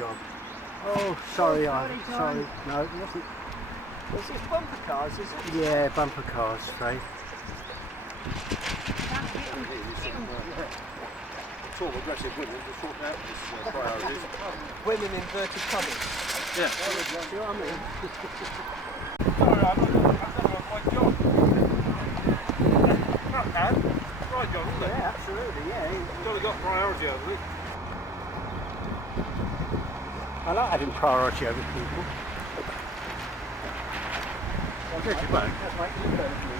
Job. Oh, sorry, sorry. No, it wasn't. Was this bumper cars, is it? Yeah, bumper cars, Faith. Sort of aggressive women to sort out this priorities. Women inverted commas. Yeah. See what I mean? Sorry, I've done a quite job. Not bad. Right job, isn't it? Yeah, absolutely, yeah. You've only got priority over it. I like having priority over people. I'll get you back. That's right, you better do.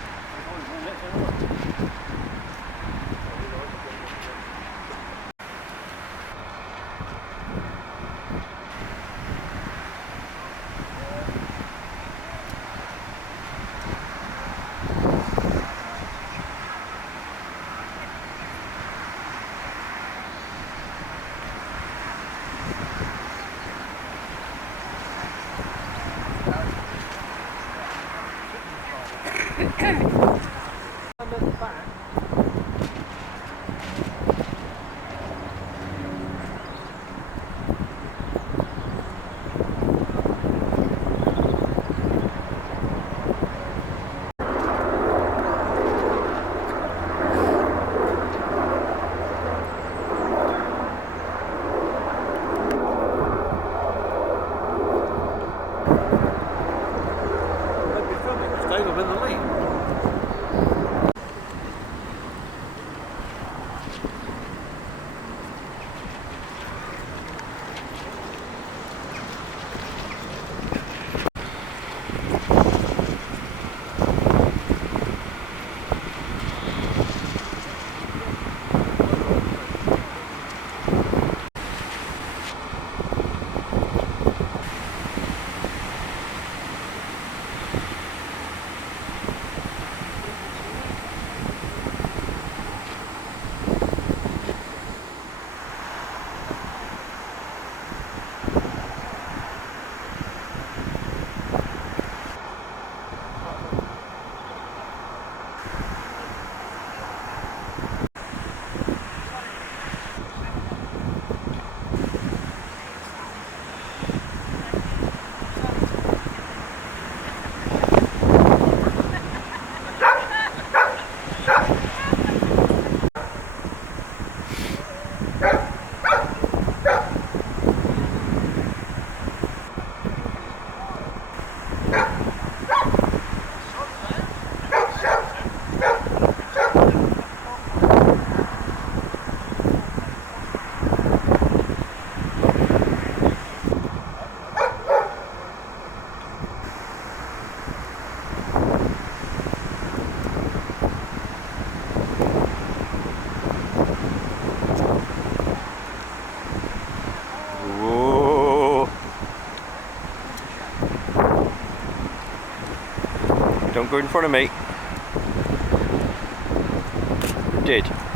Don't go in front of me. You did.